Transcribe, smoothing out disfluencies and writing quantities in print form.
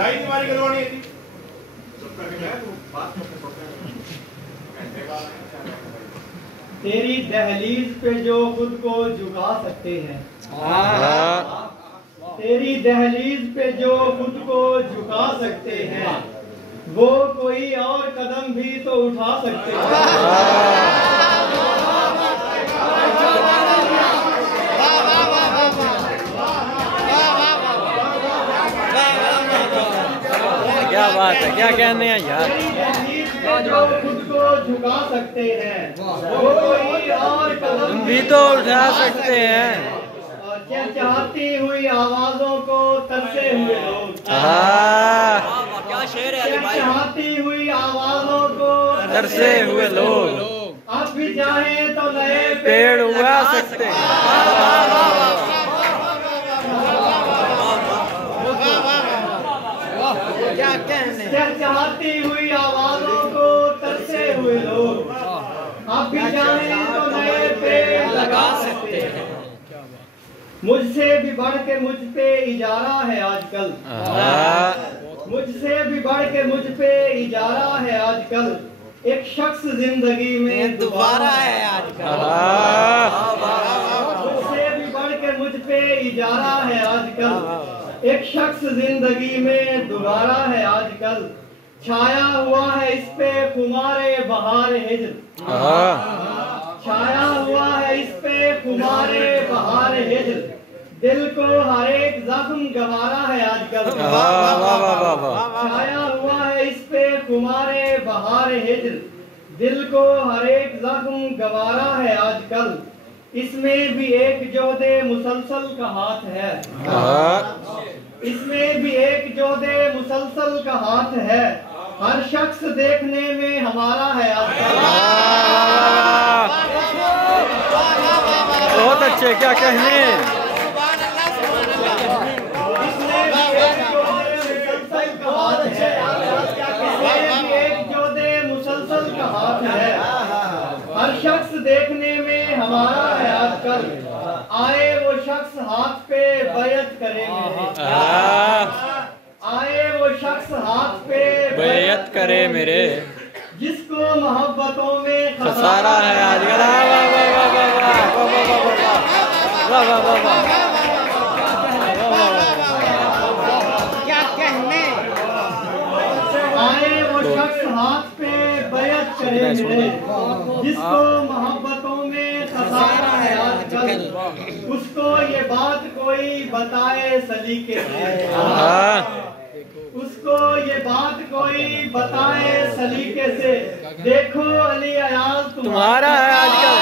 लड़ाई तुम्हारी करवानी थी। तेरी दहलीज पे जो खुद को झुका सकते हैं, तेरी दहलीज पे जो खुद को झुका सकते हैं, वो कोई और कदम भी तो उठा सकते हैं। क्या बात है, क्या कहने हैं यार। जो खुद को झुका सकते हैं, वो कोई और कदम भी तो उठा सकते हैं। चहचहाती हुई आवाजों को तरसे हुए लोग, क्या शेर है भाई। चहचहाती हुई आवाजों को तरसे हुए लोग अब भी चाहे तो नए पेड़ उगा सकते हैं। क्या कहने। चहचहाती हुई आवाजों को तरसे हुए लोग अब भी चाहे तो नए पेड़ लगा सकते हैं। मुझसे भी बढ़ के मुझ पे इजारा है आजकल, मुझसे भी बढ़ के मुझ पे इजारा है आजकल। एक शख्स जिंदगी में दोबारा है आजकल। मुझसे भी बढ़ के मुझ पे इजारा है आजकल। एक शख्स जिंदगी में दोबारा है आजकल। छाया हुआ है इस पे खुमारे बहार हिज्र, छाया हुआ है इस पे खुमारे बहार हिज्र। दिल को हर एक जख्म गवारा है आजकल। छाया हुआ है इस पे खुमारे बहार हिज्र। दिल को हर एक जख्म गवारा है आजकल। इसमें भी एक जोदे मुसलसल का हाथ है, इसमें भी एक जोदे मुसलसल का हाथ है। हर शख्स देखने में हमारा है आजकल। बहुत अच्छे, क्या कहने। हर शख्स देखने में हमारा है आजकल। आए वो शख्स हाथ पे बैत करे मेरे, आए वो शख्स हाथ पे बैत करे मेरे, जिसको मोहब्बतों में खसारा है आजकल। क्या कहने। आए वो शख्स हाथ पे बैत करे मेरे, जिसको मोहब्बतों में खसारा है आजकल। उसको ये बात कोई बताए सलीके से, उसको ये बात कोई बताए सलीके से। देखो अली अयाज तुम्हारा है आजकल।